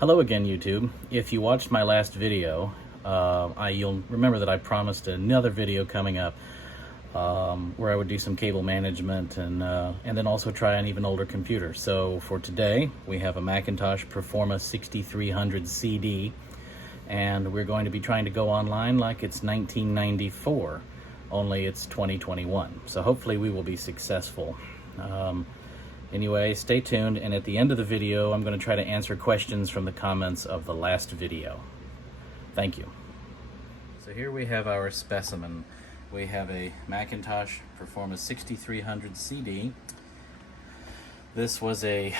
Hello again, YouTube. If you watched my last video, you'll remember that I promised another video coming up where I would do some cable management and then also try an even older computer. So for today, we have a Macintosh Performa 6300 CD, and we're going to be trying to go online like it's 1994, only it's 2021. So hopefully we will be successful. Anyway, stay tuned, and at the end of the video, I'm going to try to answer questions from the comments of the last video. Thank you. So here we have our specimen. We have a Macintosh Performa 6300 CD. This was I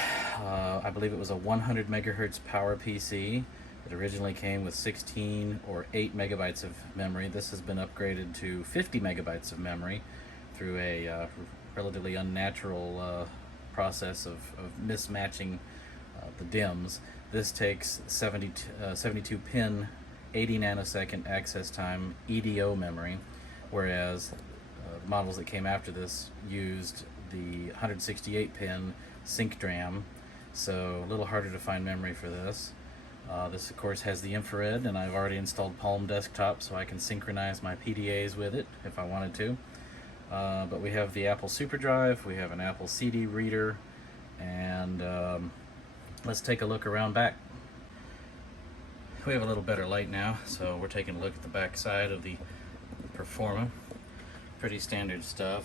believe it was a 100 megahertz power PC. It originally came with 16 or 8 megabytes of memory. This has been upgraded to 50 megabytes of memory through a relatively unnatural process of mismatching the DIMMs. This takes 72 pin 80 nanosecond access time EDO memory, whereas models that came after this used the 168 pin sync DRAM, so a little harder to find memory for this. This of course has the infrared, and I've already installed Palm Desktop so I can synchronize my PDAs with it if I wanted to. But we have the Apple SuperDrive, we have an Apple CD reader, and let's take a look around back. We have a little better light now, so we're taking a look at the back side of the Performa. Pretty standard stuff,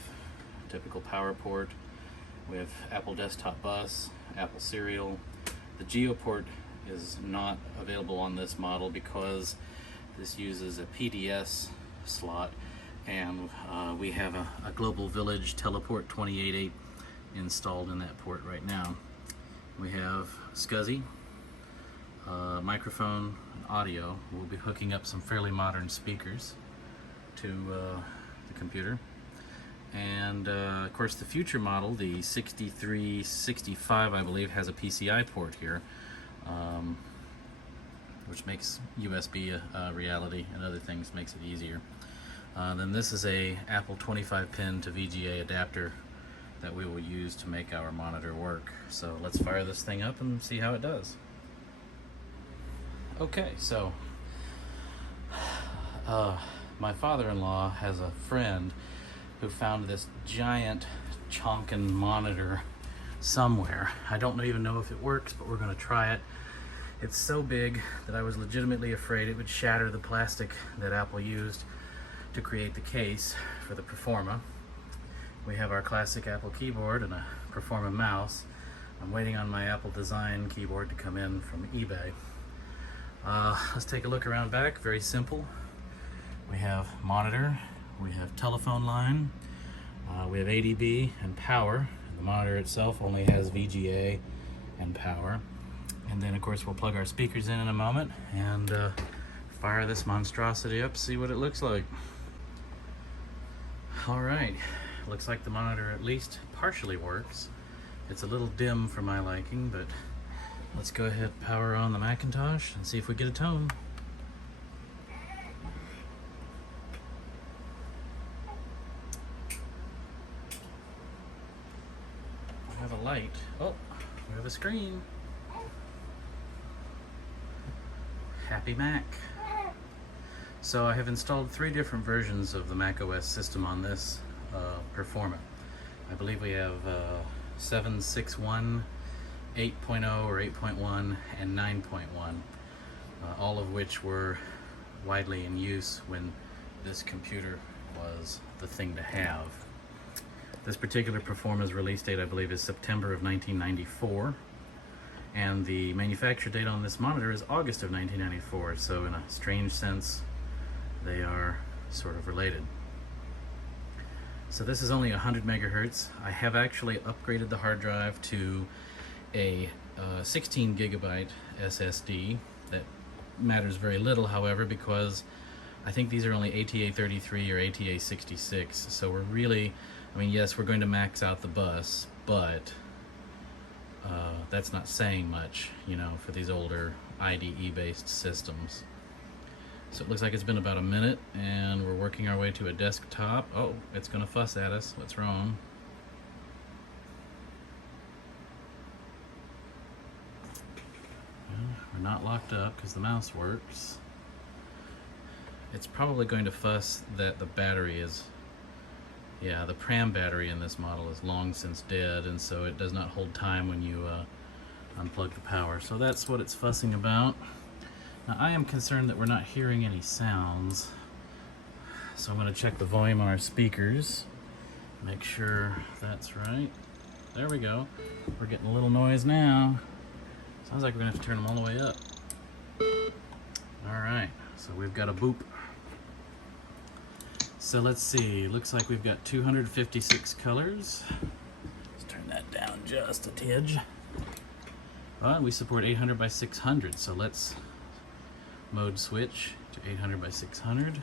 typical power port with Apple Desktop Bus, Apple Serial. The Geo port is not available on this model because this uses a PDS slot, and we have a Global Village Teleport 28.8 installed in that port right now. We have SCSI, microphone, and audio. We'll be hooking up some fairly modern speakers to the computer. And of course the future model, the 6365, I believe, has a PCI port here, which makes USB a reality, and other things makes it easier. Then this is a Apple 25 pin to VGA adapter that we will use to make our monitor work. So let's fire this thing up and see how it does. Okay, so my father-in-law has a friend who found this giant chonkin monitor somewhere. I don't even know if it works, but we're going to try it. It's so big that I was legitimately afraid it would shatter the plastic that Apple used to create the case for the Performa. We have our classic Apple keyboard and a Performa mouse. I'm waiting on my Apple design keyboard to come in from eBay. Let's take a look around back. Very simple. We have monitor, we have telephone line, we have ADB and power. The monitor itself only has VGA and power. And then of course we'll plug our speakers in a moment and fire this monstrosity up, see what it looks like. Alright, looks like the monitor at least partially works. It's a little dim for my liking, but let's go ahead and power on the Macintosh and see if we get a tone. We have a light. Oh, we have a screen. Happy Mac. So I have installed 3 different versions of the Mac OS system on this Performa. I believe we have 7.6.1, 8.0 or 8.1, and 9.1, all of which were widely in use when this computer was the thing to have. This particular Performa's release date, I believe, is September of 1994. And the manufacture date on this monitor is August of 1994, so in a strange sense, they are sort of related. So this is only 100 megahertz. I have actually upgraded the hard drive to a 16 gigabyte SSD. That matters very little, however, because I think these are only ATA 33 or ATA 66, so we're really, I mean, yes, we're going to max out the bus, but that's not saying much, you know, for these older IDE-based systems. So it looks like it's been about a minute, and we're working our way to a desktop. Oh, it's gonna fuss at us. What's wrong? They're not locked up because the mouse works. It's probably going to fuss that the battery is, yeah, the pram battery in this model is long since dead, and so it does not hold time when you unplug the power. So that's what it's fussing about. Now I am concerned that we're not hearing any sounds. So I'm going to check the volume on our speakers. Make sure that's right. There we go. We're getting a little noise now. Sounds like we're going to have to turn them all the way up. Alright, so we've got a boop. So let's see, looks like we've got 256 colors. Let's turn that down just a tidge. Well, we support 800 by 600, so let's mode switch to 800 by 600.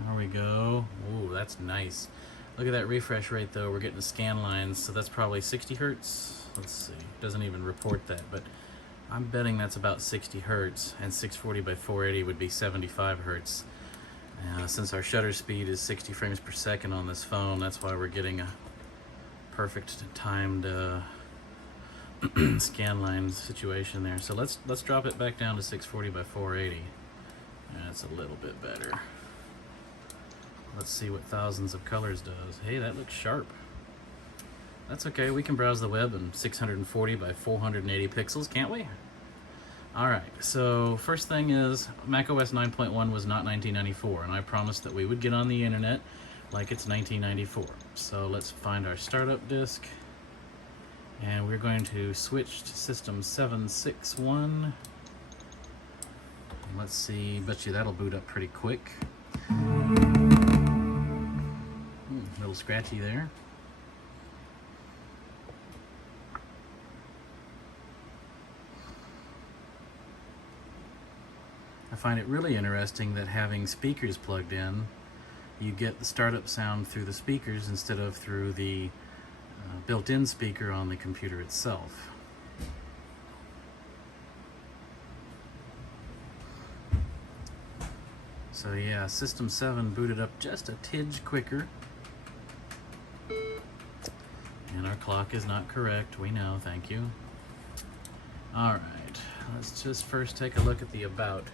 There we go. Ooh, that's nice. Look at that refresh rate though, we're getting the scan lines, so that's probably 60 hertz. Let's see, it doesn't even report that, but I'm betting that's about 60 hertz, and 640 by 480 would be 75 hertz. Since our shutter speed is 60 frames per second on this phone, that's why we're getting a perfect timed scan line situation there. So let's drop it back down to 640 by 480. That's a little bit better. Let's see what thousands of colors does. Hey, that looks sharp. That's okay, we can browse the web in 640 by 480 pixels, can't we? Alright, so first thing is, macOS 9.1 was not 1994, and I promised that we would get on the internet like it's 1994. So let's find our startup disk, and we're going to switch to system 761. Let's see, bet you that'll boot up pretty quick. A little scratchy there. I find it really interesting that having speakers plugged in, you get the startup sound through the speakers instead of through the built-in speaker on the computer itself. So yeah, System 7 booted up just a tidge quicker. And our clock is not correct, we know, thank you. Alright, let's just first take a look at the about.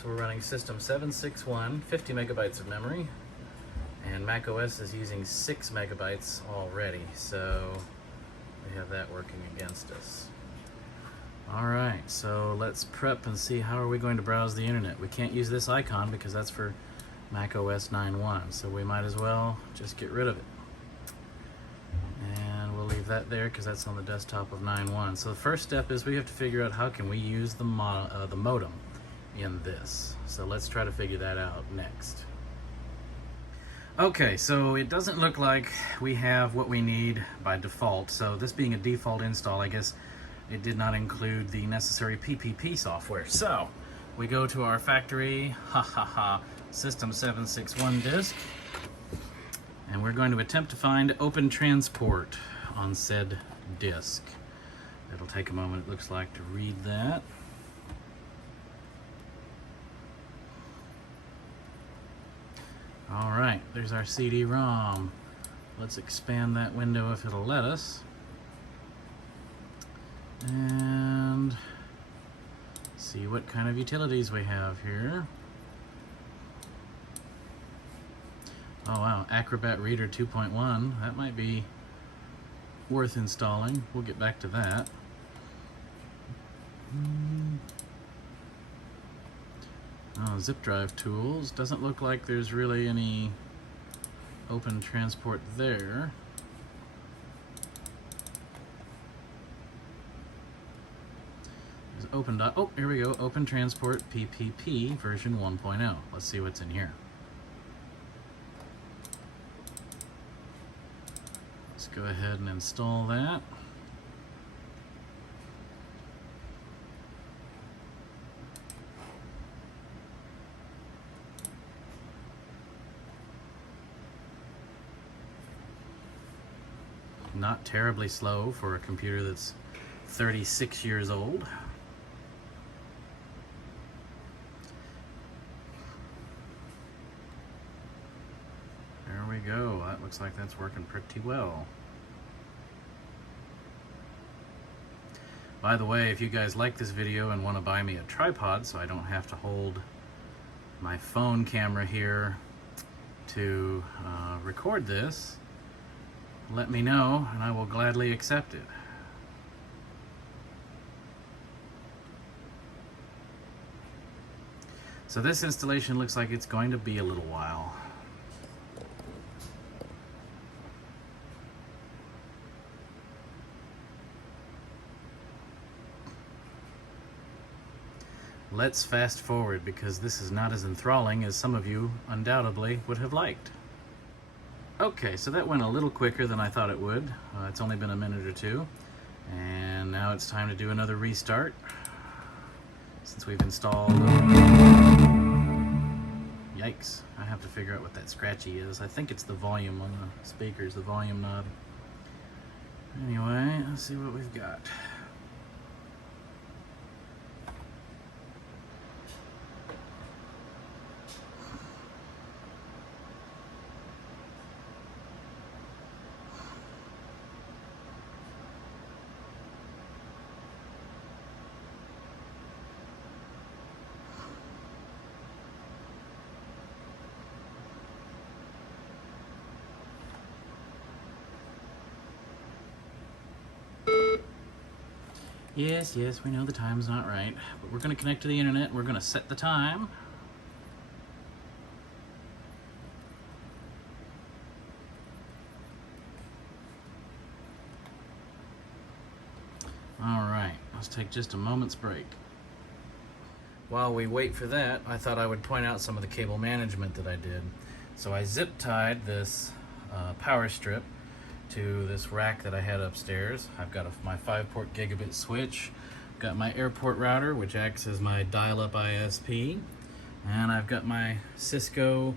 So we're running System 761, 50 megabytes of memory, and macOS is using 6 megabytes already, so we have that working against us. Alright, so let's prep and see how are we going to browse the internet. We can't use this icon because that's for macOS 9.1, so we might as well just get rid of it. And we'll leave that there because that's on the desktop of 9.1. So the first step is we have to figure out how can we use the modem in this. So let's try to figure that out next. Okay, so it doesn't look like we have what we need by default. So this being a default install, I guess it did not include the necessary PPP software. So we go to our factory, System 761 disk, and we're going to attempt to find Open Transport on said disk. It'll take a moment, it looks like, to read that. Alright, there's our CD-ROM. Let's expand that window if it'll let us. And see what kind of utilities we have here. Oh wow, Acrobat Reader 2.1. That might be worth installing. We'll get back to that. Oh, zip drive tools. Doesn't look like there's really any Open Transport there. There's oh, here we go. Open Transport PPP version 1.0. Let's see what's in here. Let's go ahead and install that. Not terribly slow for a computer that's 36 years old. There we go. That looks like that's working pretty well. By the way, if you guys like this video and want to buy me a tripod so I don't have to hold my phone camera here to record this, let me know and I will gladly accept it. So this installation looks like it's going to be a little while. Let's fast forward because this is not as enthralling as some of you undoubtedly would have liked. Okay, so that went a little quicker than I thought it would. It's only been a minute or two. And now it's time to do another restart. Since we've installed... Yikes, I have to figure out what that scratchy is. I think it's the volume on the speakers, the volume knob. Anyway, let's see what we've got. Yes, we know the time's not right, but we're going to connect to the internet. We're going to set the time. All right, let's take just a moment's break. While we wait for that, I thought I would point out some of the cable management that I did. So I zip tied this power strip to this rack that I had upstairs. I've got my 5-port gigabit switch, got my airport router, which acts as my dial-up ISP, and I've got my Cisco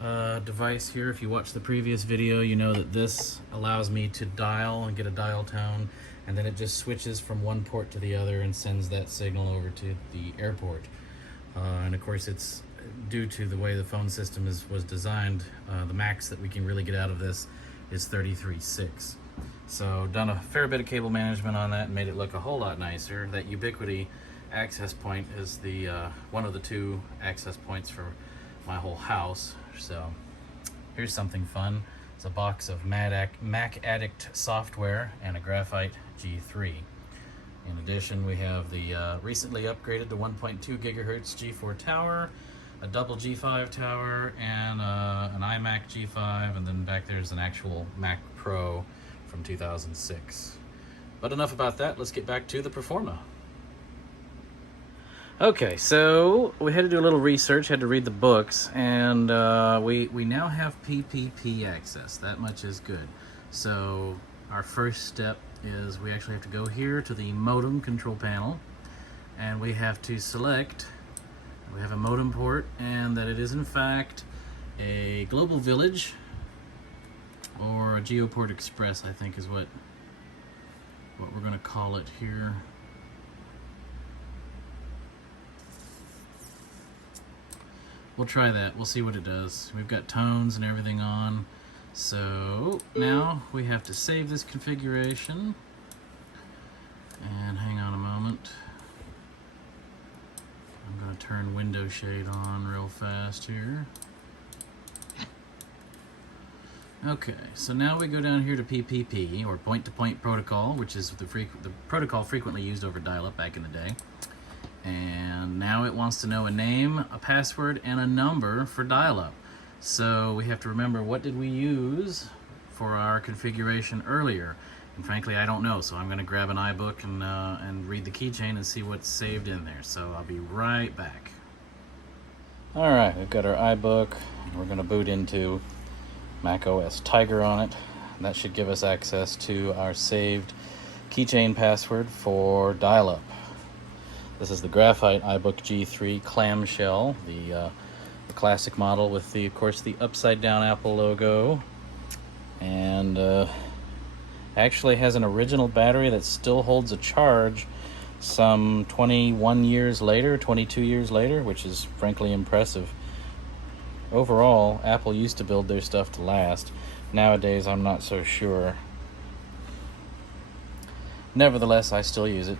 device here. If you watched the previous video, you know that this allows me to dial and get a dial tone, and then it just switches from one port to the other and sends that signal over to the airport. And of course, it's due to the way the phone system was designed, the max that we can really get out of this is 33.6. So done a fair bit of cable management on that and made it look a whole lot nicer. That Ubiquiti access point is the one of the 2 access points for my whole house. So here's something fun. It's a box of Mac Addict software and a Graphite G3. In addition, we have the recently upgraded to 1.2 gigahertz G4 tower, a double G5 tower, and an iMac G5, and then back there's an actual Mac Pro from 2006. But enough about that, let's get back to the Performa. Okay, so we had to do a little research, had to read the books, and we now have PPP access. That much is good. So our first step is we actually have to go here to the modem control panel, and we have to select we have a modem port, and that it is in fact a Global Village or a GeoPort Express, I think is what we're going to call it here. We'll try that. We'll see what it does. We've got tones and everything on. So now we have to save this configuration. And hang on a moment. I'm going to turn window shade on real fast here. Okay, so now we go down here to PPP, or point-to-point protocol, which is the protocol frequently used over dial-up back in the day. And now it wants to know a name, a password, and a number for dial-up. So we have to remember, what did we use for our configuration earlier? And frankly, I don't know, so I'm going to grab an iBook and read the keychain and see what's saved in there. So I'll be right back. All right, we've got our iBook. We're going to boot into Mac OS Tiger on it. And that should give us access to our saved keychain password for dial-up. This is the Graphite iBook G3 clamshell, the classic model with the, of course, the upside-down Apple logo, and actually has an original battery that still holds a charge some 21 years later, 22 years later, which is frankly impressive. Overall, Apple used to build their stuff to last. Nowadays, I'm not so sure. Nevertheless, I still use it.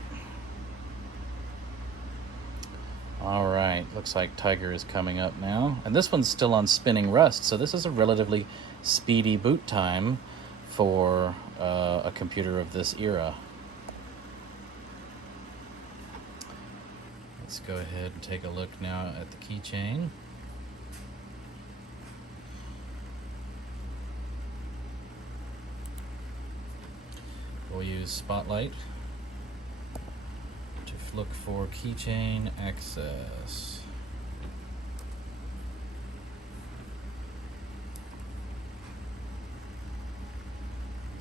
All right, looks like Tiger is coming up now. And this one's still on spinning Rust, so this is a relatively speedy boot time for a computer of this era. Let's go ahead and take a look now at the keychain. We'll use Spotlight to look for keychain access.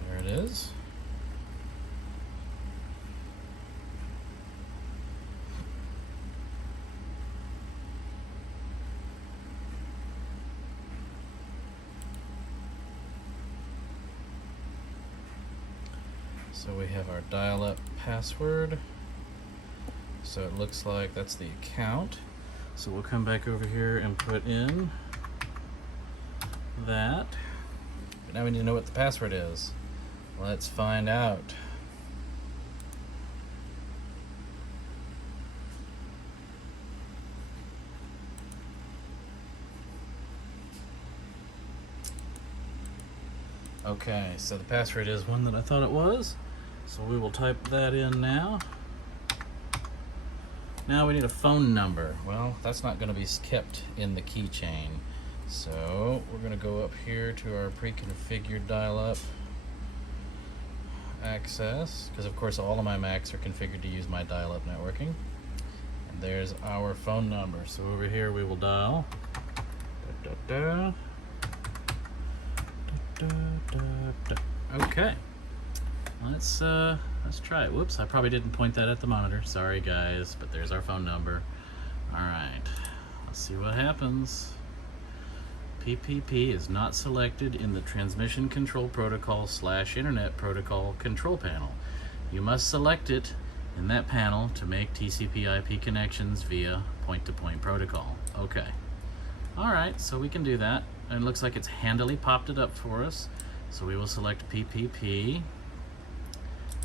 There it is. So we have our Dialup password. So it looks like that's the account. So we'll come back over here and put in that. But now we need to know what the password is. Let's find out. Okay, so the password is one that I thought it was. So we will type that in now. Now we need a phone number. Well, that's not going to be kept in the keychain. So we're going to go up here to our pre-configured dial-up access, because of course all of my Macs are configured to use my dial-up networking. And there's our phone number. So over here we will dial. Okay. Let's try it. Whoops, I probably didn't point that at the monitor. Sorry guys, but there's our phone number. All right, let's see what happens. PPP is not selected in the Transmission Control Protocol / Internet Protocol control panel. You must select it in that panel to make TCPIP connections via point-to-point protocol. Okay. All right, so we can do that. And it looks like it's handily popped it up for us. So we will select PPP.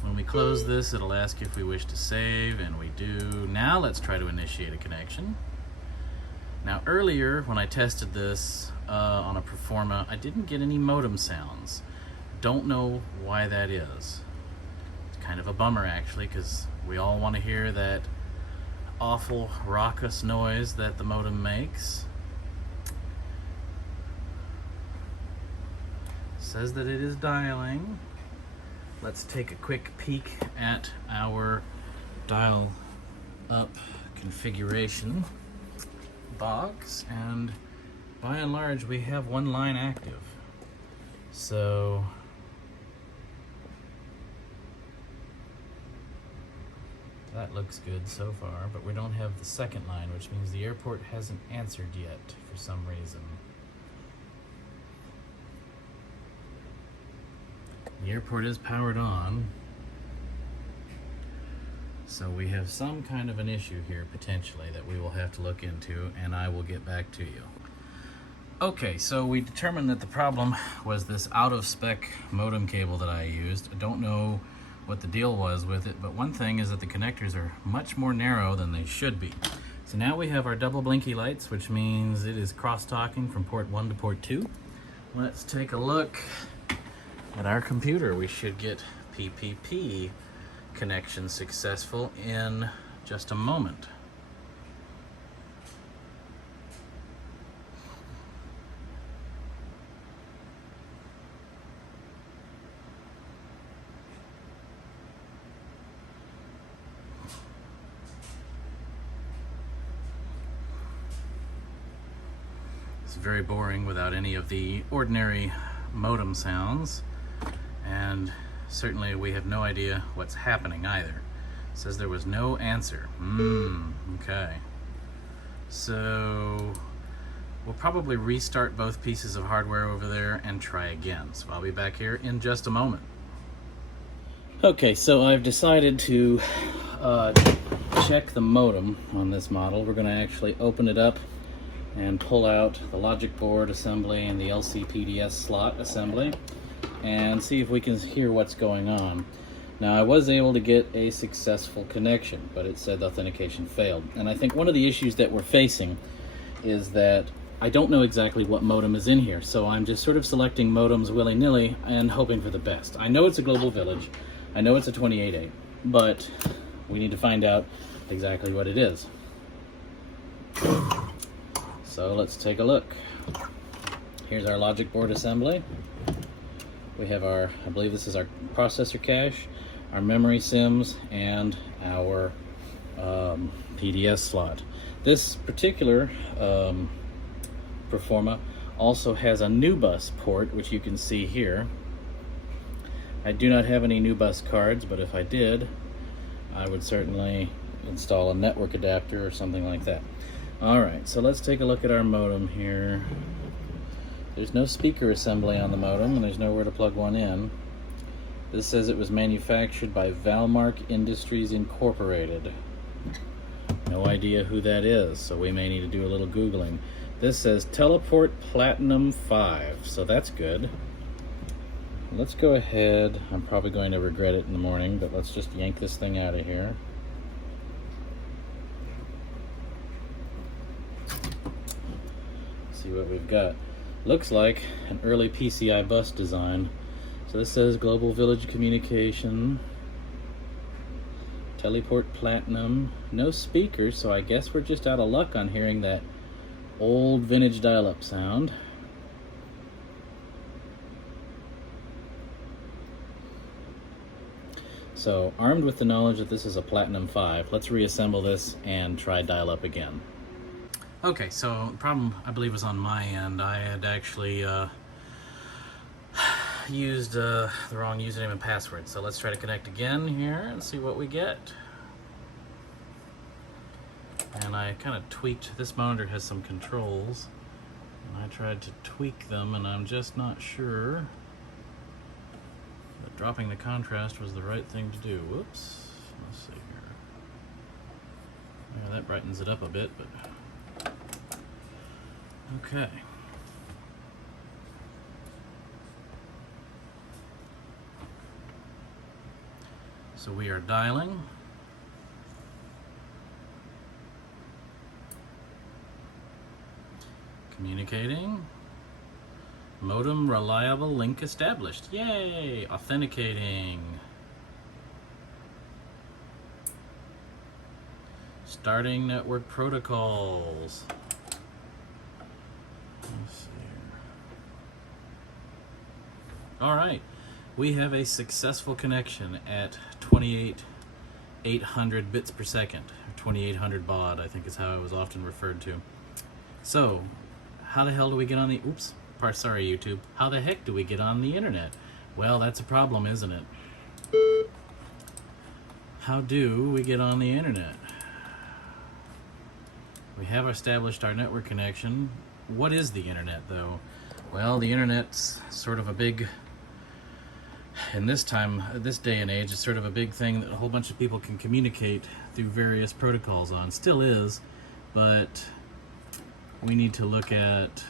When we close this, it'll ask if we wish to save, and we do. Now let's try to initiate a connection. Now earlier, when I tested this on a Performa, I didn't get any modem sounds. Don't know why that is. It's kind of a bummer actually, because we all want to hear that awful raucous noise that the modem makes. Says that it is dialing. Let's take a quick peek at our dial up configuration box, and by and large we have one line active. So that looks good so far, but we don't have the second line, which means the airport hasn't answered yet for some reason. The airport is powered on, so we have some kind of an issue here potentially that we will have to look into, and I will get back to you. Okay, so we determined that the problem was this out-of-spec modem cable that I used. I don't know what the deal was with it, but one thing is that the connectors are much more narrow than they should be. So now we have our double blinky lights, which means it is cross-talking from port 1 to port 2. Let's take a look at our computer. We should get PPP connection successful in just a moment. It's very boring without any of the ordinary modem sounds. And certainly we have no idea what's happening either. It says there was no answer. Okay. So we'll probably restart both pieces of hardware over there and try again. So I'll be back here in just a moment. Okay, so I've decided to check the modem on this model. We're going to actually open it up and pull out the logic board assembly and the LCPDS slot assembly and see if we can hear what's going on. Now, I was able to get a successful connection, but it said the authentication failed. And I think one of the issues that we're facing is that I don't know exactly what modem is in here, so I'm just sort of selecting modems willy-nilly and hoping for the best. I know it's a global village, I know it's a 28.8, but we need to find out exactly what it is. So let's take a look. Here's our logic board assembly. We have our, I believe this is our processor cache, our memory SIMs, and our PDS slot. This particular Performa also has a new bus port, which you can see here. I do not have any new bus cards, but if I did, I would certainly install a network adapter or something like that. Alright, so let's take a look at our modem here. There's no speaker assembly on the modem, and there's nowhere to plug one in. This says it was manufactured by Valmark Industries Incorporated. No idea who that is, so we may need to do a little Googling. This says Teleport Platinum 5, so that's good. Let's go ahead. I'm probably going to regret it in the morning, but let's just yank this thing out of here. See what we've got. Looks like an early PCI bus design. So this says Global Village Communication, Teleport Platinum, no speakers, so I guess we're just out of luck on hearing that old vintage dial-up sound. So, armed with the knowledge that this is a Platinum 5, let's reassemble this and try dial-up again. Okay, so the problem, I believe, was on my end. I had actually used the wrong username and password. So let's try to connect again here and see what we get. And I kind of tweaked, this monitor has some controls, and I tried to tweak them, and I'm just not sure that dropping the contrast was the right thing to do. Whoops, let's see here. Yeah, that brightens it up a bit, but okay. So we are dialing. Communicating. Modem reliable link established. Yay! Authenticating. Starting network protocols. Let's see here. All right, we have a successful connection at 28,800 bits per second, or 2800 baud, I think is how it was often referred to. So, how the hell do we get on the, sorry YouTube, how the heck do we get on the internet? Well, that's a problem, isn't it? How do we get on the internet? We have established our network connection. What is the internet, though? Well, the internet's sort of a big, in this day and age, it's sort of a big thing that a whole bunch of people can communicate through various protocols on. Still is, but we need to look at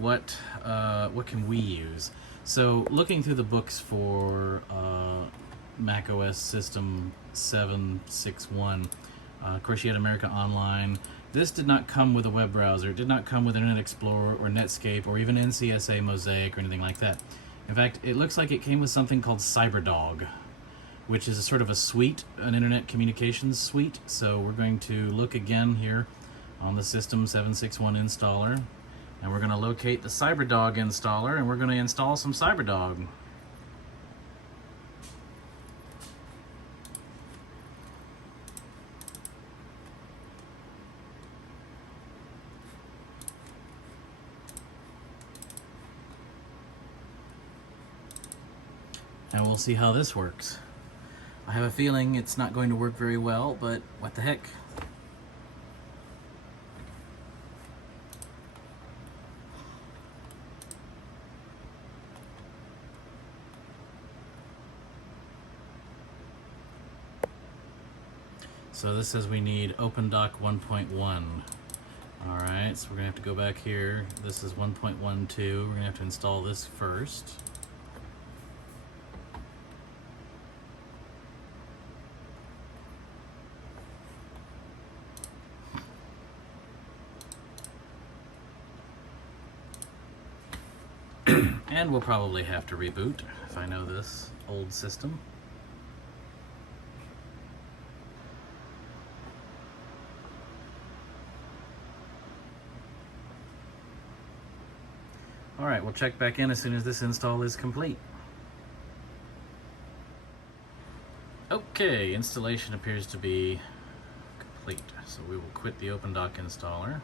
what can we use. So, looking through the books for Mac OS System 761, of course, you had America Online. This did not come with a web browser. It did not come with Internet Explorer or Netscape or even NCSA Mosaic or anything like that. In fact, it looks like it came with something called Cyberdog, which is a sort of a suite, an internet communications suite. So we're going to look again here on the System 761 installer, and we're going to locate the Cyberdog installer, and we're going to install some Cyberdog. And we'll see how this works. I have a feeling it's not going to work very well, but what the heck? So this says we need OpenDoc 1.1. Alright, so we're going to have to go back here. This is 1.12. We're going to have to install this first. And we'll probably have to reboot if I know this old system. Alright, we'll check back in as soon as this install is complete. Okay, installation appears to be complete. So we will quit the OpenDoc installer.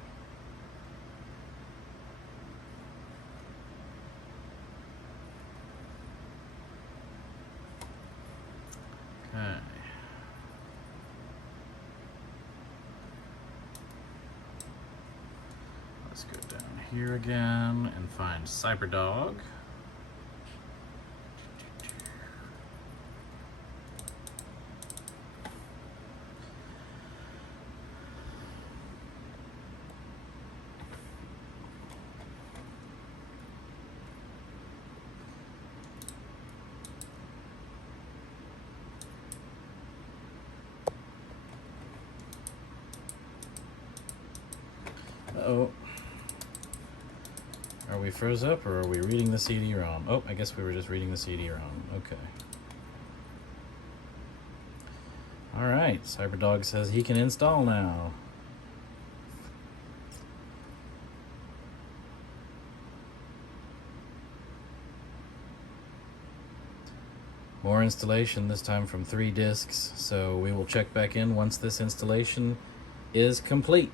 Okay. Let's go down here again and find Cyberdog. Uh-oh. Are we froze up or are we reading the CD-ROM? Oh, I guess we were just reading the CD-ROM. Okay. Alright, Cyberdog says he can install now. More installation, this time from 3 disks, so we will check back in once this installation is complete.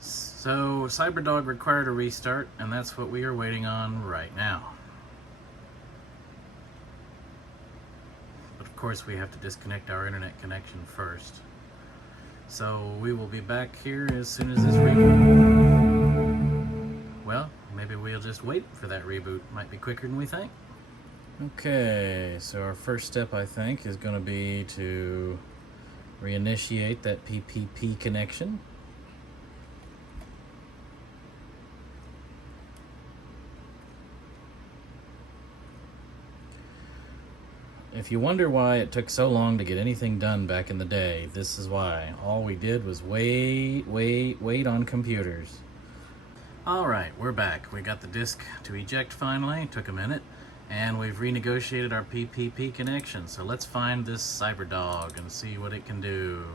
So Cyberdog required a restart, and that's what we are waiting on right now. But of course we have to disconnect our internet connection first. So we will be back here as soon as this reboot. Well, maybe we'll just wait for that reboot. Might be quicker than we think. Okay, so our first step, I think, is going to be to reinitiate that PPP connection. If you wonder why it took so long to get anything done back in the day, this is why. All we did was wait on computers. Alright, we're back. We got the disk to eject finally. Took a minute. And we've renegotiated our PPP connection. So let's find this Cyberdog and see what it can do.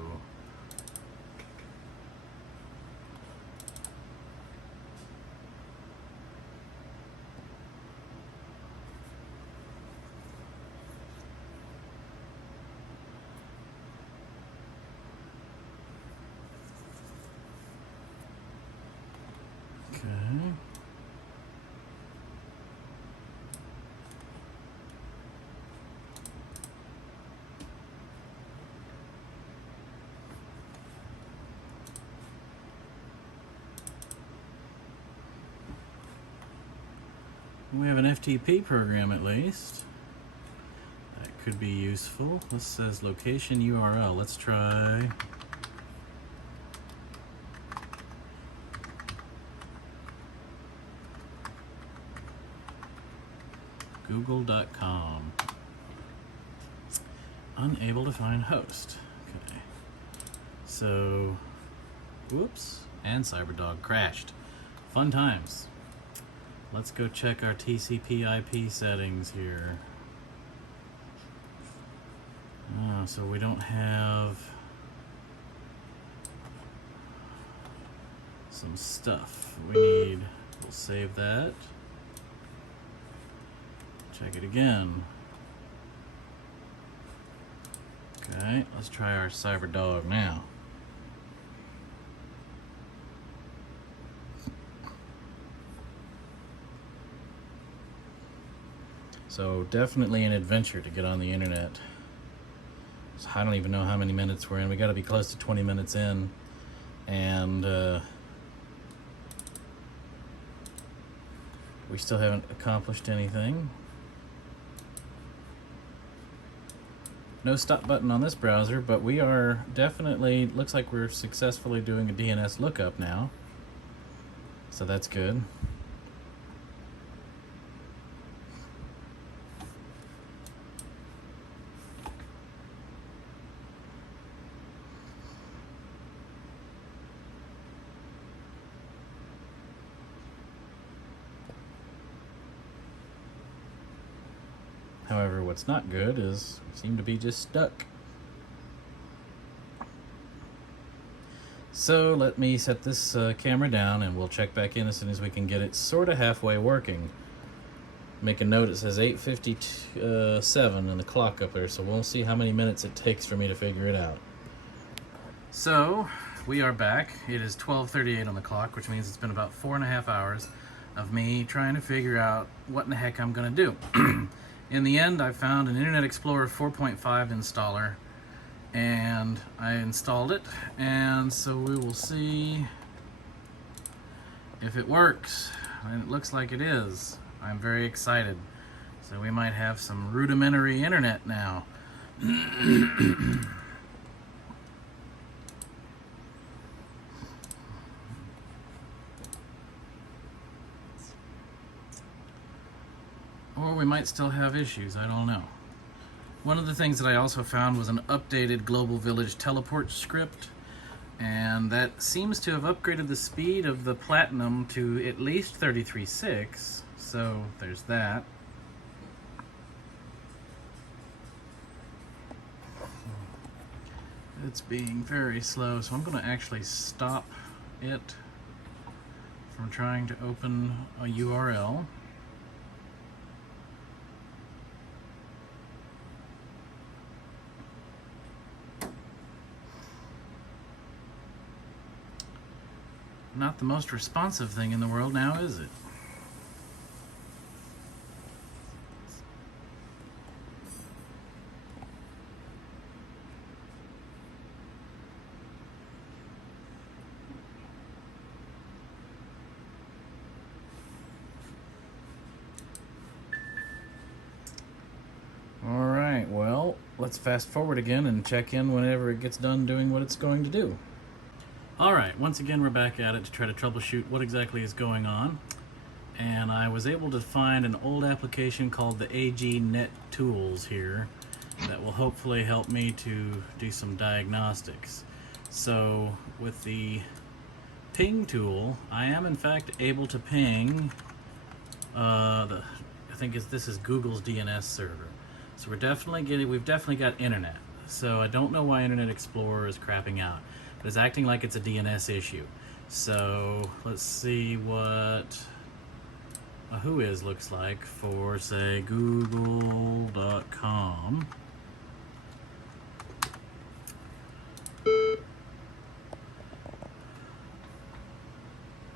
Okay. We have an FTP program at least. That could be useful. This says location URL. Let's try google.com. Unable to find host. Okay. So, whoops, and Cyberdog crashed. Fun times. Let's go check our TCPIP settings here. Oh, so we don't have some stuff. We'll save that. Check it again. Okay, let's try our Cyberdog now. So definitely an adventure to get on the internet. So I don't even know how many minutes we're in. We got to be close to 20 minutes in, and we still haven't accomplished anything. No stop button on this browser, but we are definitely, looks like we're successfully doing a DNS lookup now. So that's good. However, what's not good is seem to be just stuck. So let me set this camera down and we'll check back in as soon as we can get it sort of halfway working. Make a note, it says 8:57 in the clock up there, so we'll see how many minutes it takes for me to figure it out. So we are back. It is 12:38 on the clock, which means it's been about 4.5 hours of me trying to figure out what in the heck I'm gonna do. In the end, I found an Internet Explorer 4.5 installer, and I installed it, and so we will see if it works, and it looks like it is. I'm very excited. So we might have some rudimentary internet now. Or we might still have issues, I don't know. One of the things that I also found was an updated Global Village teleport script, and that seems to have upgraded the speed of the Platinum to at least 33.6, so there's that. It's being very slow, so I'm going to actually stop it from trying to open a URL. Not the most responsive thing in the world now, is it? All right, well, let's fast forward again and check in whenever it gets done doing what it's going to do. Alright, once again we're back at it to try to troubleshoot what exactly is going on. And I was able to find an old application called the AG Net Tools here that will hopefully help me to do some diagnostics. So with the ping tool, I am in fact able to ping this is Google's DNS server. So we've definitely got internet. So I don't know why Internet Explorer is crapping out. It's acting like it's a DNS issue. So let's see what a whois looks like for, say, google.com.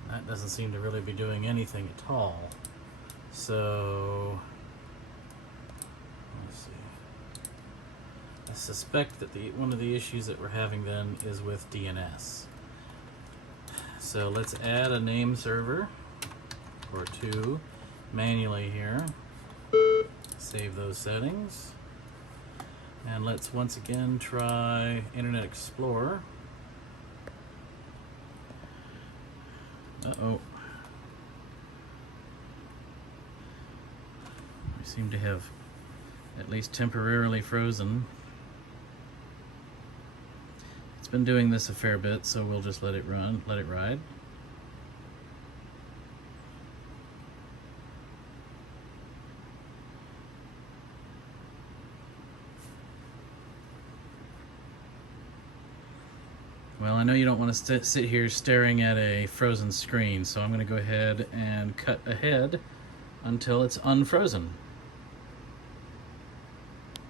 That doesn't seem to really be doing anything at all. So let's see. I suspect that one of the issues that we're having then is with DNS. So let's add a name server or two manually here. Save those settings. And let's once again try Internet Explorer. Uh-oh. We seem to have at least temporarily frozen. It's been doing this a fair bit, so we'll just let it ride. Well, I know you don't want to sit here staring at a frozen screen, so I'm going to go ahead and cut ahead until it's unfrozen.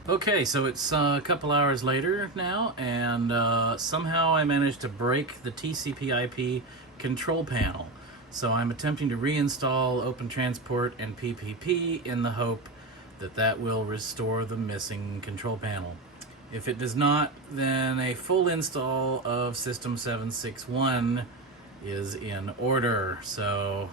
Okay, so it's a couple hours later now, and somehow I managed to break the TCPIP control panel. So I'm attempting to reinstall Open Transport and PPP in the hope that that will restore the missing control panel. If it does not, then a full install of System 761 is in order. So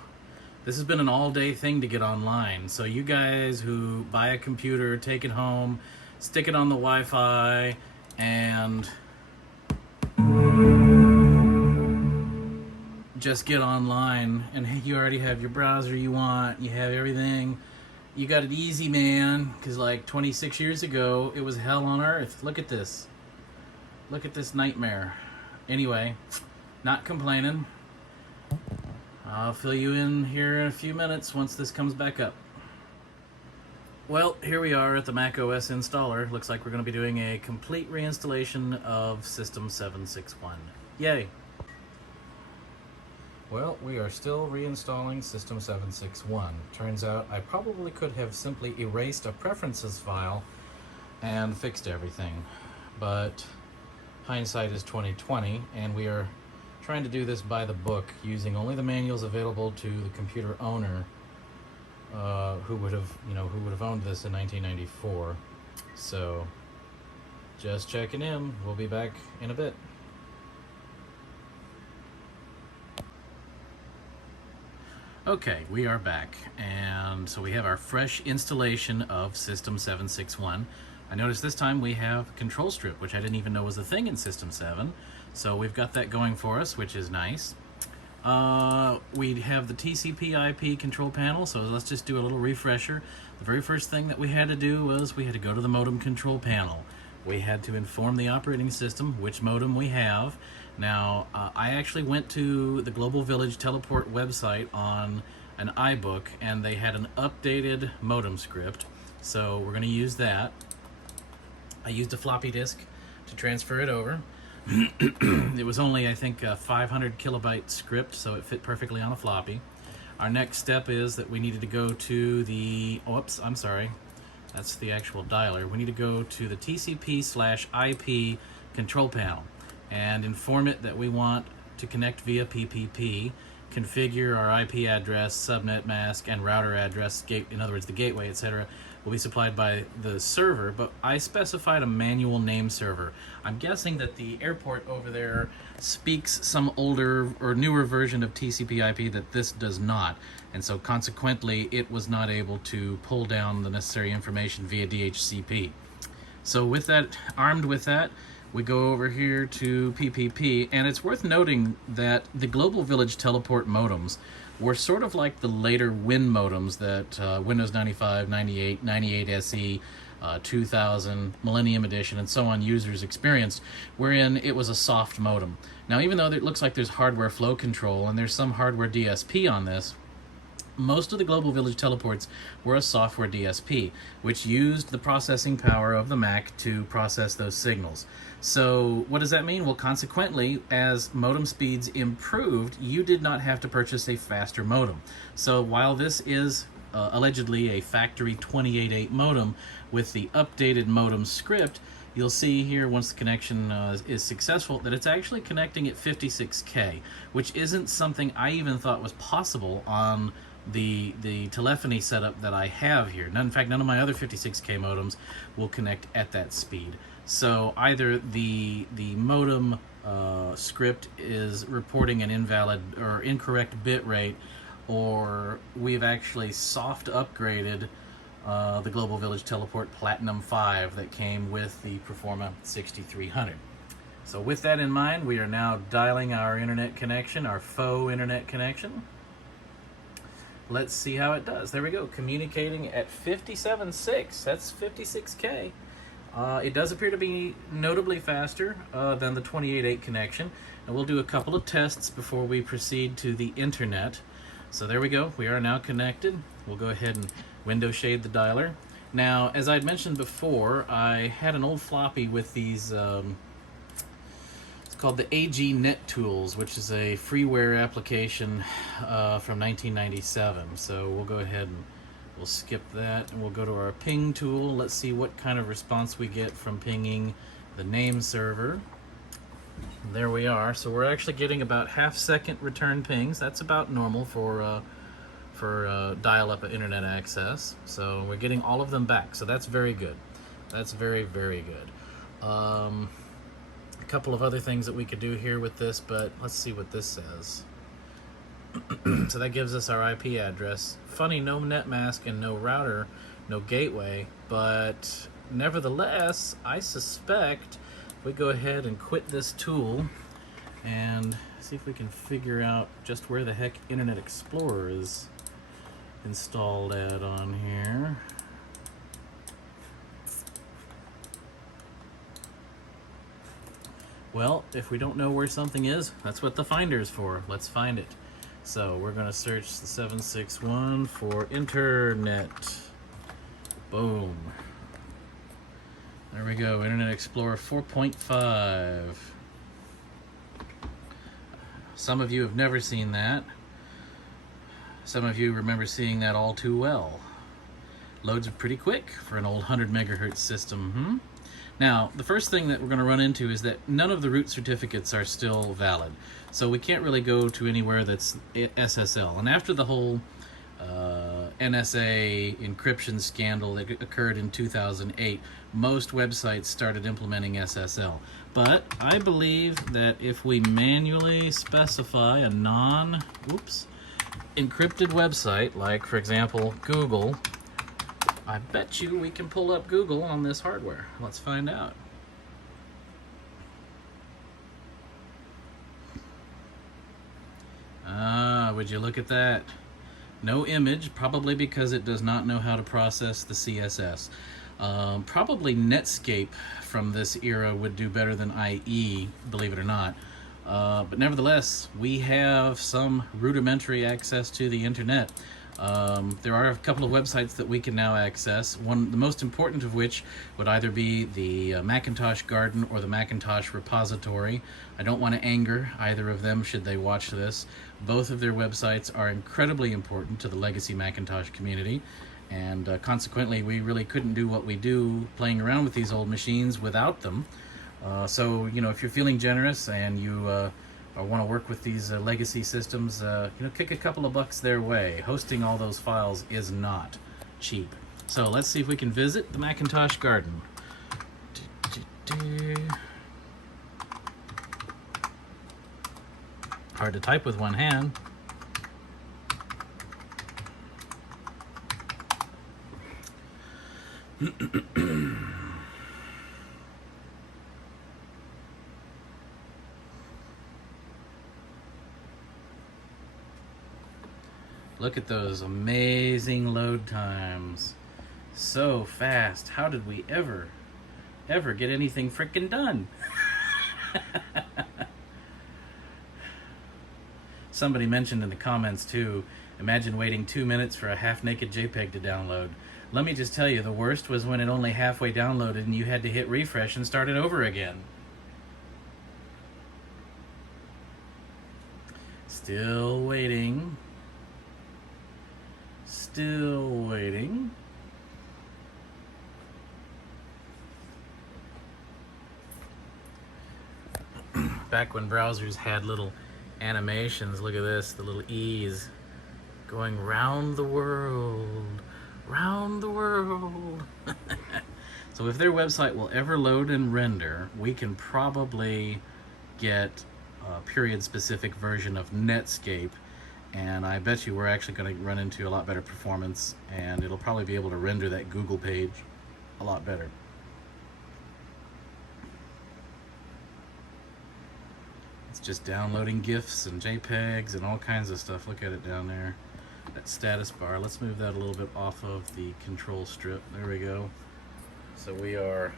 this has been an all-day thing to get online. So you guys who buy a computer, take it home, stick it on the Wi-Fi, and just get online, and you already have your browser you want, you have everything. You got it easy, man, because like 26 years ago, it was hell on earth. Look at this. Look at this nightmare. Anyway, not complaining. I'll fill you in here in a few minutes once this comes back up. Well, here we are at the Mac OS installer. Looks like we're going to be doing a complete reinstallation of System 761. Yay! Well, we are still reinstalling System 761. Turns out I probably could have simply erased a preferences file and fixed everything. But hindsight is 2020, and we are trying to do this by the book, using only the manuals available to the computer owner who would have owned this in 1994. So, just checking in. We'll be back in a bit. Okay, we are back, and so we have our fresh installation of System 761. I noticed this time we have Control Strip, which I didn't even know was a thing in System 7. So we've got that going for us, which is nice. We have the TCPIP control panel, so let's just do a little refresher. The very first thing that we had to do was we had to go to the modem control panel. We had to inform the operating system which modem we have. Now, I actually went to the Global Village Teleport website on an iBook, and they had an updated modem script, so we're going to use that. I used a floppy disk to transfer it over. It was only, I think, a 500 kilobyte script, so it fit perfectly on a floppy. Our next step is that we needed to go to the, oops, I'm sorry, that's the actual dialer. We need to go to the TCP/IP control panel and inform it that we want to connect via PPP, configure our IP address, subnet mask, and router address, in other words, the gateway, etc., will be supplied by the server, but I specified a manual name server. I'm guessing that the airport over there speaks some older or newer version of TCP/IP that this does not, and so consequently it was not able to pull down the necessary information via DHCP. So with that, armed with that, we go over here to PPP, and it's worth noting that the Global Village Teleport modems were sort of like the later Win modems that Windows 95, 98, 98 SE, 2000, Millennium Edition, and so on users experienced, wherein it was a soft modem. Now, even though it looks like there's hardware flow control and there's some hardware DSP on this, most of the Global Village teleports were a software DSP, which used the processing power of the Mac to process those signals. So what does that mean? Well, consequently, as modem speeds improved, you did not have to purchase a faster modem. So while this is allegedly a factory 28.8 modem with the updated modem script, you'll see here once the connection is successful that it's actually connecting at 56K, which isn't something I even thought was possible on the telephony setup that I have here. In fact, none of my other 56K modems will connect at that speed. So either the modem script is reporting an invalid or incorrect bit rate, or we've actually soft upgraded the Global Village Teleport Platinum 5 that came with the Performa 6300. So with that in mind, we are now dialing our internet connection, our faux internet connection. Let's see how it does. There we go, communicating at 57.6. That's 56K. It does appear to be notably faster than the 28.8 connection. And we'll do a couple of tests before we proceed to the internet. So there we go, we are now connected. We'll go ahead and window shade the dialer. Now, as I'd mentioned before, I had an old floppy with these called the AG Net Tools, which is a freeware application from 1997. So we'll go ahead and we'll skip that, and we'll go to our ping tool. Let's see what kind of response we get from pinging the name server. There we are. So we're actually getting about half-second return pings. That's about normal for dial-up internet access. So we're getting all of them back. So that's very good. That's very, very good. A couple of other things that we could do here with this, but let's see what this says. So that gives us our IP address. Funny, no net mask and no router, no gateway, but nevertheless, I suspect if we go ahead and quit this tool and see if we can figure out just where the heck Internet Explorer is installed at on here. Well, if we don't know where something is, that's what the finder is for. Let's find it. So we're going to search the 761 for internet. Boom. There we go, Internet Explorer 4.5. Some of you have never seen that. Some of you remember seeing that all too well. Loads pretty quick for an old 100 megahertz system. Now, the first thing that we're going to run into is that none of the root certificates are still valid. So we can't really go to anywhere that's SSL. And after the whole NSA encryption scandal that occurred in 2008, most websites started implementing SSL. But I believe that if we manually specify a encrypted website, like for example Google, I bet you we can pull up Google on this hardware. Let's find out. Would you look at that? No image, probably because it does not know how to process the CSS. Probably Netscape from this era would do better than IE, believe it or not. But nevertheless, we have some rudimentary access to the internet. There are a couple of websites that we can now access. The most important of which would either be the Macintosh Garden or the Macintosh Repository. I don't want to anger either of them should they watch this. Both of their websites are incredibly important to the legacy Macintosh community, and consequently we really couldn't do what we do playing around with these old machines without them. So, you know, if you're feeling generous and you want to work with these legacy systems, kick a couple of bucks their way. Hosting all those files is not cheap. So let's see if we can visit the Macintosh Garden. Hard to type with one hand. Look at those amazing load times. So fast. How did we ever get anything frickin' done? Somebody mentioned in the comments too, imagine waiting 2 minutes for a half-naked JPEG to download. Let me just tell you, the worst was when it only halfway downloaded and you had to hit refresh and start it over again. Still waiting. Still waiting. Back when browsers had little animations, look at this, the little E's going round the world, round the world. So if their website will ever load and render, we can probably get a period-specific version of Netscape, and I bet you we're actually going to run into a lot better performance, and it'll probably be able to render that Google page a lot better. It's just downloading GIFs and JPEGs and all kinds of stuff. Look at it down there, that status bar. Let's move that a little bit off of the control strip. There we go. So we are,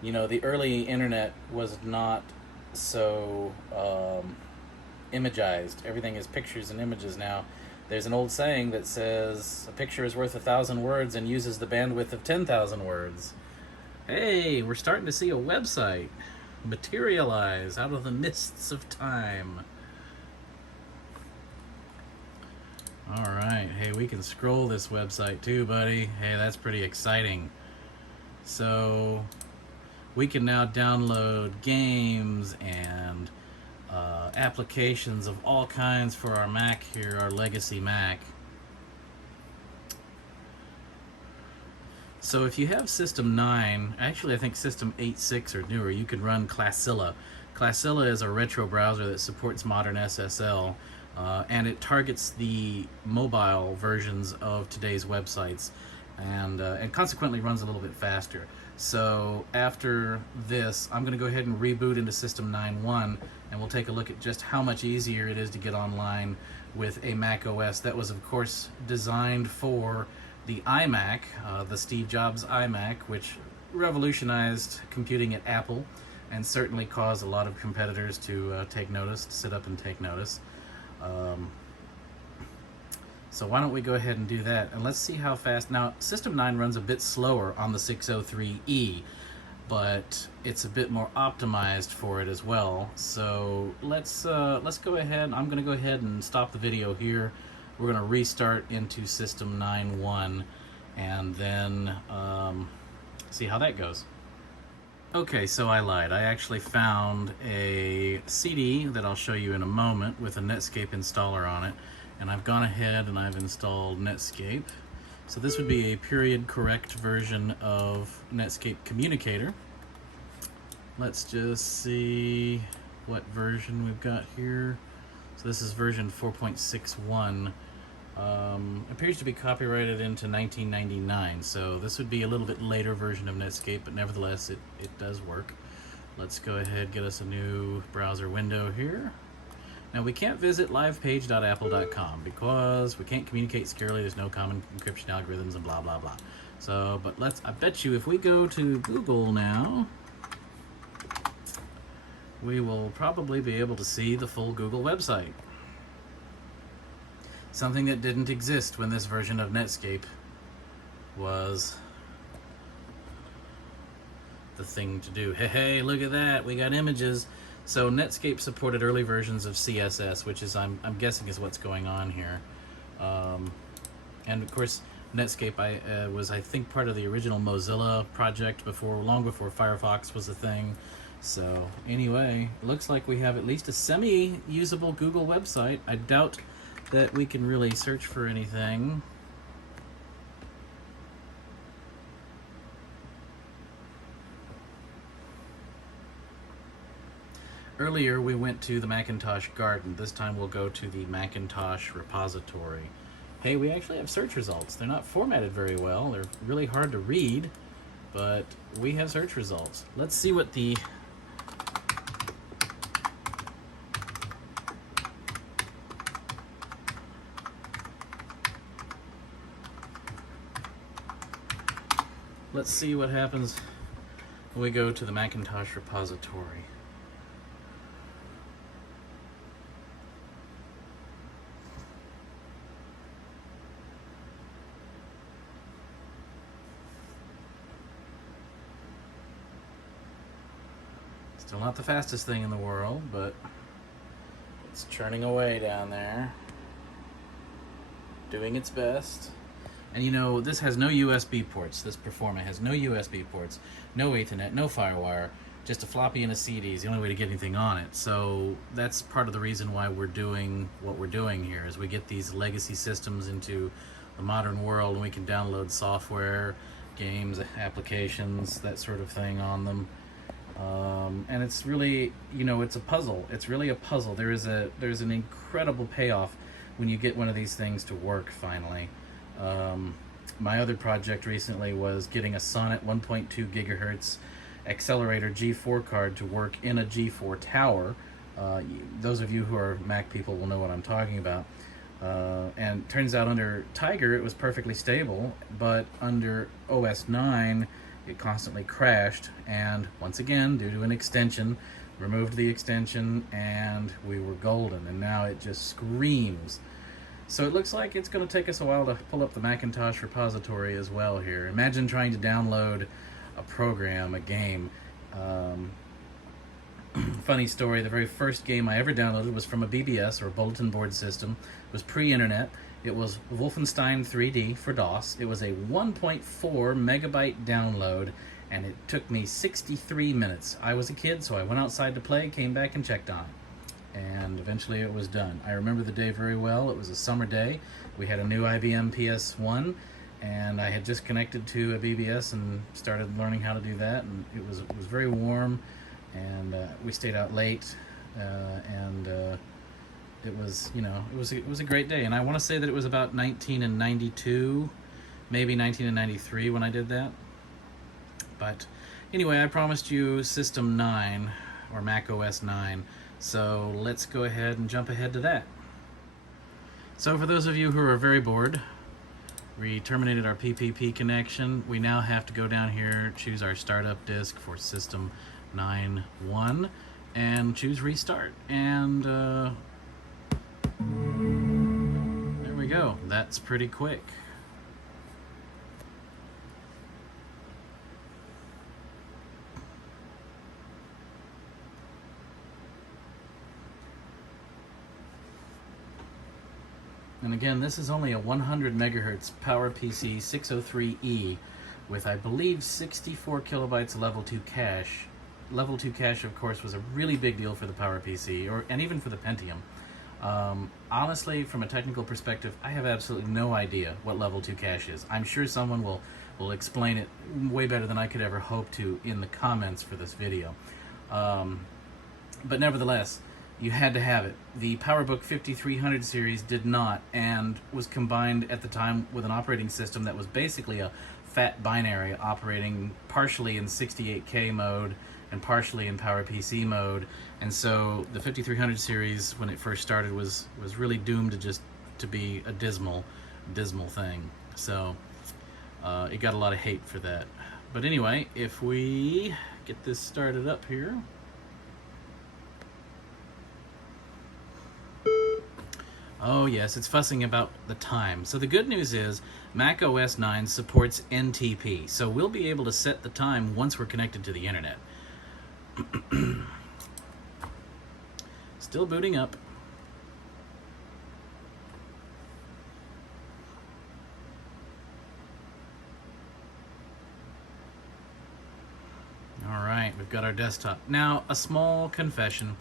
you know, the early internet was not so imagized. Everything is pictures and images now. There's an old saying that says a picture is worth 1,000 words and uses the bandwidth of 10,000 words. Hey, we're starting to see a website materialize out of the mists of time. All right, hey, we can scroll this website too, buddy. Hey, that's pretty exciting. So we can now download games and applications of all kinds for our Mac here, our legacy Mac. So if you have System 9, actually I think System 8.6 or newer, you can run Classilla. Classilla is a retro browser that supports modern SSL, and it targets the mobile versions of today's websites, and consequently runs a little bit faster. So after this, I'm going to go ahead and reboot into System 9.1, and we'll take a look at just how much easier it is to get online with a Mac OS that was, of course, designed for the iMac, the Steve Jobs iMac, which revolutionized computing at Apple and certainly caused a lot of competitors to take notice, to sit up and take notice. So why don't we go ahead and do that, and let's see how fast. Now, System 9 runs a bit slower on the 603E, but it's a bit more optimized for it as well. So let's go ahead. I'm going to go ahead and stop the video here. We're going to restart into System 9.1 and then see how that goes. Okay, so I lied. I actually found a CD that I'll show you in a moment with a Netscape installer on it, and I've gone ahead and I've installed Netscape. So this would be a period correct version of Netscape Communicator. Let's just see what version we've got here. So this is version 4.61. Appears to be copyrighted into 1999, so this would be a little bit later version of Netscape, but nevertheless it does work. Let's go ahead, get us a new browser window here. Now, we can't visit livepage.apple.com because we can't communicate securely. There's no common encryption algorithms and blah, blah, blah. So, but I bet you if we go to Google now, we will probably be able to see the full Google website. Something that didn't exist when this version of Netscape was the thing to do. Hey, look at that, we got images. So Netscape supported early versions of CSS, which is, I'm guessing, is what's going on here. And of course, Netscape was, I think, part of the original Mozilla project long before Firefox was a thing. So anyway, looks like we have at least a semi-usable Google website. I doubt that we can really search for anything. Earlier we went to the Macintosh garden. This time we'll go to the Macintosh repository. Hey, we actually have search results. They're not formatted very well. They're really hard to read, but we have search results. Let's see what the Let's see what happens when we go to the Macintosh repository. Still not the fastest thing in the world, but it's churning away down there, doing its best. And you know, this has no USB ports. This Performa has no USB ports, no Ethernet, no FireWire, just a floppy and a CD is the only way to get anything on it. So that's part of the reason why we're doing what we're doing here, is we get these legacy systems into the modern world and we can download software, games, applications, that sort of thing on them. And it's really, you know, it's a puzzle. It's really a puzzle. There's an incredible payoff when you get one of these things to work finally. My other project recently was getting a Sonnet 1.2 gigahertz accelerator G4 card to work in a G4 tower. Those of you who are Mac people will know what I'm talking about. And turns out under Tiger it was perfectly stable, but under OS 9 it constantly crashed, and once again, due to an extension, removed the extension and we were golden, and now it just screams. So it looks like it's going to take us a while to pull up the Macintosh repository as well here. Imagine trying to download a program, a game. Funny story, the very first game I ever downloaded was from a BBS, or a bulletin board system. It was pre-internet. It was Wolfenstein 3D for DOS. It was a 1.4 megabyte download, and it took me 63 minutes. I was a kid, so I went outside to play, came back and checked on it. And eventually it was done. I remember the day very well. It was a summer day. We had a new IBM PS1, and I had just connected to a BBS and started learning how to do that, and it was very warm, and we stayed out late, and it was, you know, it was a great day. And I want to say that it was about 1992, maybe 1993 when I did that. But anyway, I promised you System 9 or Mac OS 9, so let's go ahead and jump ahead to that. So for those of you who are very bored, we terminated our PPP connection. We now have to go down here, choose our startup disk for System 9.1, and choose restart. And there we we go. That's pretty quick. And again, this is only a 100 megahertz PowerPC 603E with, I believe, 64 kilobytes level 2 cache. Level 2 cache, of course, was a really big deal for the PowerPC, and even for the Pentium. Honestly, from a technical perspective, I have absolutely no idea what level 2 cache is. I'm sure someone will explain it way better than I could ever hope to in the comments for this video. But nevertheless, you had to have it. The PowerBook 5300 series did not, and was combined at the time with an operating system that was basically a fat binary operating partially in 68K mode and partially in PowerPC mode. And so the 5300 series, when it first started, was really doomed to be a dismal thing. So it got a lot of hate for that. But anyway, if we get this started up here. Oh yes, it's fussing about the time. So the good news is Mac OS 9 supports NTP, so we'll be able to set the time once we're connected to the internet. Still booting up. All right, we've got our desktop. Now, a small confession.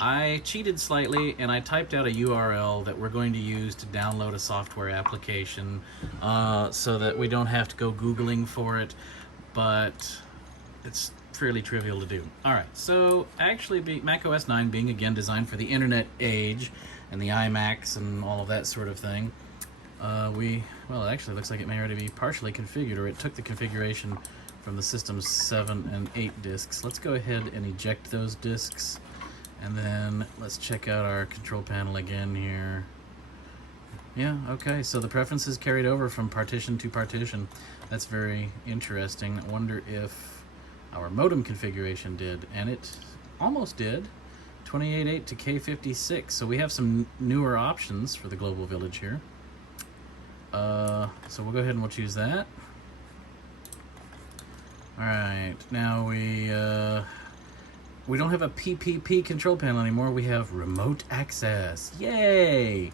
I cheated slightly and I typed out a URL that we're going to use to download a software application so that we don't have to go Googling for it, but it's fairly trivial to do. Alright, so actually Mac OS 9 being again designed for the internet age and the iMacs and all of that sort of thing, well, it actually looks like it may already be partially configured, or it took the configuration from the system's 7 and 8 disks. Let's go ahead and eject those disks. And then let's check out our control panel again here. Yeah, okay, so the preferences carried over from partition to partition. That's very interesting. I wonder if our modem configuration did, and it almost did. 28.8 to K56, so we have some newer options for the global village here. So we'll go ahead and we'll choose that. Alright, now we don't have a PPP control panel anymore. We have remote access. Yay!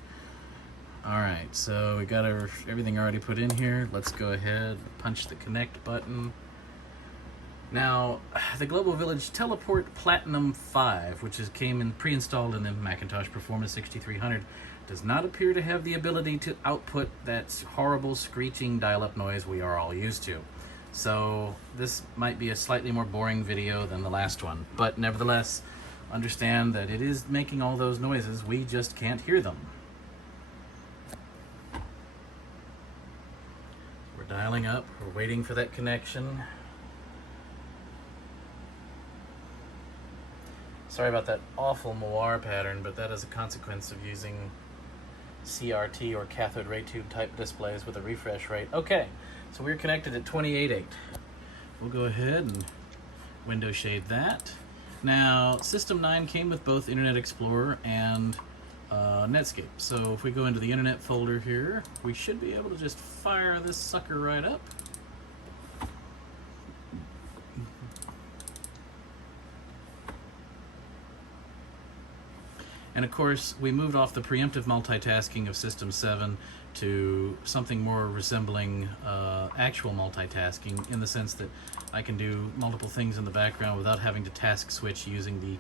Alright, so we got everything already put in here. Let's go ahead, punch the connect button. Now, the Global Village Teleport Platinum 5, which came in pre-installed in the Macintosh Performa 6300, does not appear to have the ability to output that horrible screeching dial-up noise we are all used to. So this might be a slightly more boring video than the last one, but nevertheless, understand that it is making all those noises, we just can't hear them. We're dialing up, we're waiting for that connection. Sorry about that awful moire pattern, but that is a consequence of using CRT or cathode ray tube type displays with a refresh rate. Okay, so we're connected at 28.8. We'll go ahead and window shade that. Now, System 9 came with both Internet Explorer and Netscape. So if we go into the Internet folder here, we should be able to just fire this sucker right up. And of course, we moved off the preemptive multitasking of System 7 to something more resembling actual multitasking, in the sense that I can do multiple things in the background without having to task switch using the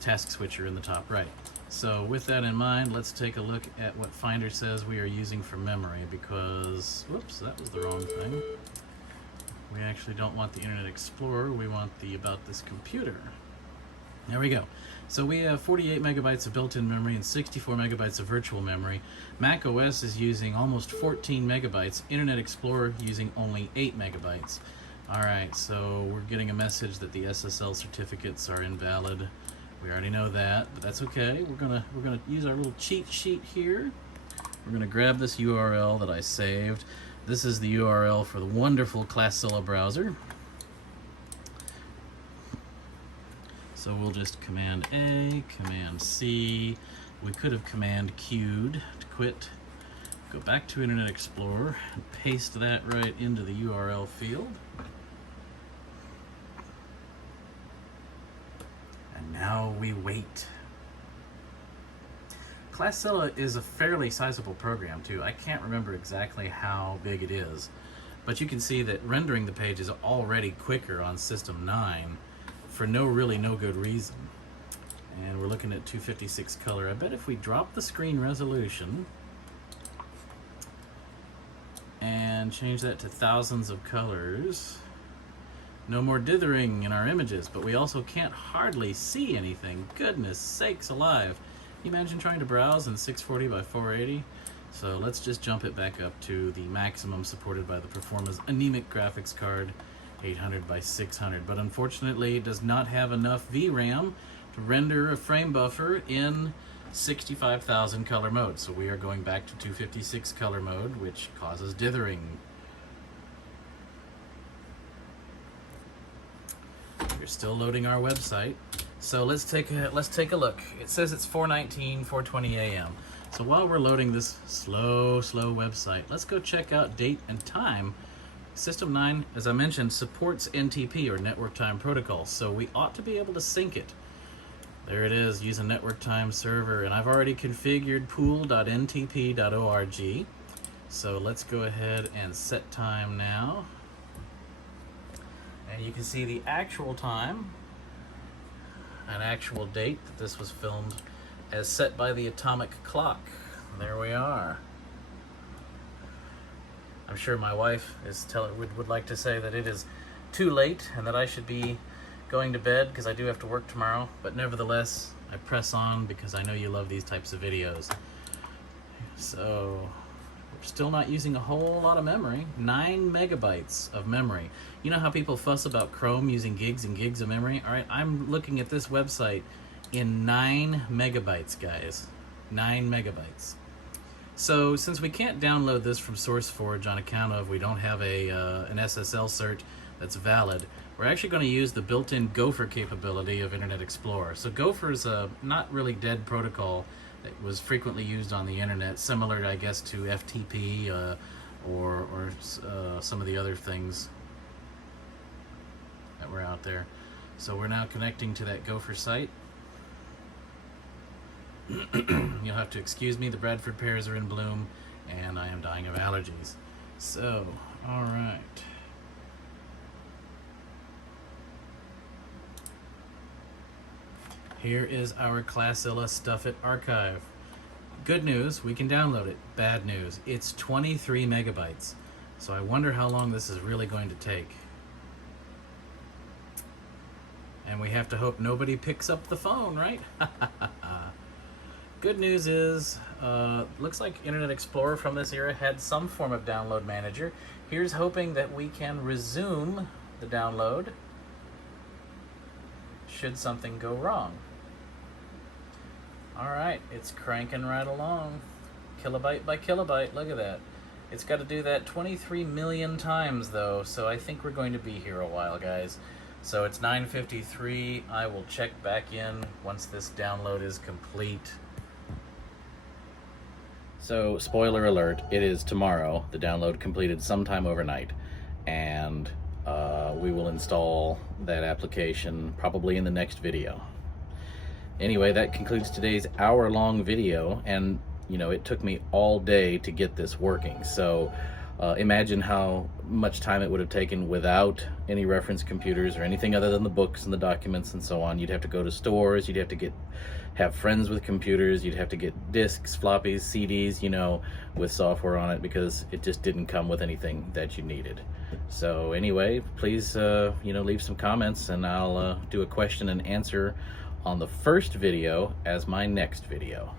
task switcher in the top right. So with that in mind, let's take a look at what Finder says we are using for memory, because, whoops, that was the wrong thing. We actually don't want the Internet Explorer, we want the About This Computer. There we go. So we have 48 megabytes of built-in memory and 64 megabytes of virtual memory. Mac OS is using almost 14 megabytes. Internet Explorer using only 8 megabytes. Alright, so we're getting a message that the SSL certificates are invalid. We already know that, but that's okay. We're gonna use our little cheat sheet here. We're gonna grab this URL that I saved. This is the URL for the wonderful Classilla browser. So we'll just Command A, Command C. We could have Command Q'd to quit. Go back to Internet Explorer and paste that right into the URL field. And now we wait. Classilla is a fairly sizable program too. I can't remember exactly how big it is, but you can see that rendering the page is already quicker on System 9 for no good reason. And we're looking at 256 color. I bet if we drop the screen resolution and change that to thousands of colors, no more dithering in our images, but we also can't hardly see anything. Goodness sakes alive. Can you imagine trying to browse in 640 by 480? So let's just jump it back up to the maximum supported by the Performa's anemic graphics card, 800 by 600. But unfortunately, it does not have enough VRAM to render a frame buffer in 65,000 color mode. So we are going back to 256 color mode, which causes dithering. We're still loading our website. So let's take a look. It says it's 4:20 a.m. So while we're loading this slow website, let's go check out date and time. System 9, as I mentioned, supports NTP, or Network Time Protocol, so we ought to be able to sync it. There it is, use a network time server, and I've already configured pool.ntp.org. So let's go ahead and set time now. And you can see the actual time, an actual date that this was filmed, as set by the atomic clock. There we are. I'm sure my wife would like to say that it is too late and that I should be going to bed because I do have to work tomorrow, but nevertheless I press on because I know you love these types of videos. So we're still not using a whole lot of memory. 9 megabytes of memory. You know how people fuss about Chrome using gigs and gigs of memory? All right, I'm looking at this website in 9 megabytes, guys. 9 megabytes. So since we can't download this from SourceForge on account of we don't have an SSL cert that's valid, we're actually going to use the built-in Gopher capability of Internet Explorer. So Gopher is a not really dead protocol that was frequently used on the internet, similar, I guess, to FTP or some of the other things that were out there. So we're now connecting to that Gopher site. You'll have to excuse me, the Bradford pears are in bloom and I am dying of allergies. So, all right. Here is our Classilla Stuff It archive. Good news, we can download it. Bad news, it's 23 megabytes. So I wonder how long this is really going to take. And we have to hope nobody picks up the phone, right? Good news is, looks like Internet Explorer from this era had some form of download manager. Here's hoping that we can resume the download should something go wrong. All right, it's cranking right along. Kilobyte by kilobyte, look at that. It's got to do that 23 million times though, so I think we're going to be here a while, guys. So it's 9:53. I will check back in once this download is complete. So, spoiler alert, it is tomorrow. The download completed sometime overnight, and we will install that application probably in the next video. Anyway, that concludes today's hour-long video, and you know, it took me all day to get this working. So imagine how much time it would have taken without any reference computers or anything other than the books and the documents and so on. You'd have to go to stores, you'd have to have friends with computers, you'd have to get discs, floppies, CDs, you know, with software on it, because it just didn't come with anything that you needed. So anyway, please you know, leave some comments and I'll do a question and answer on the first video as my next video.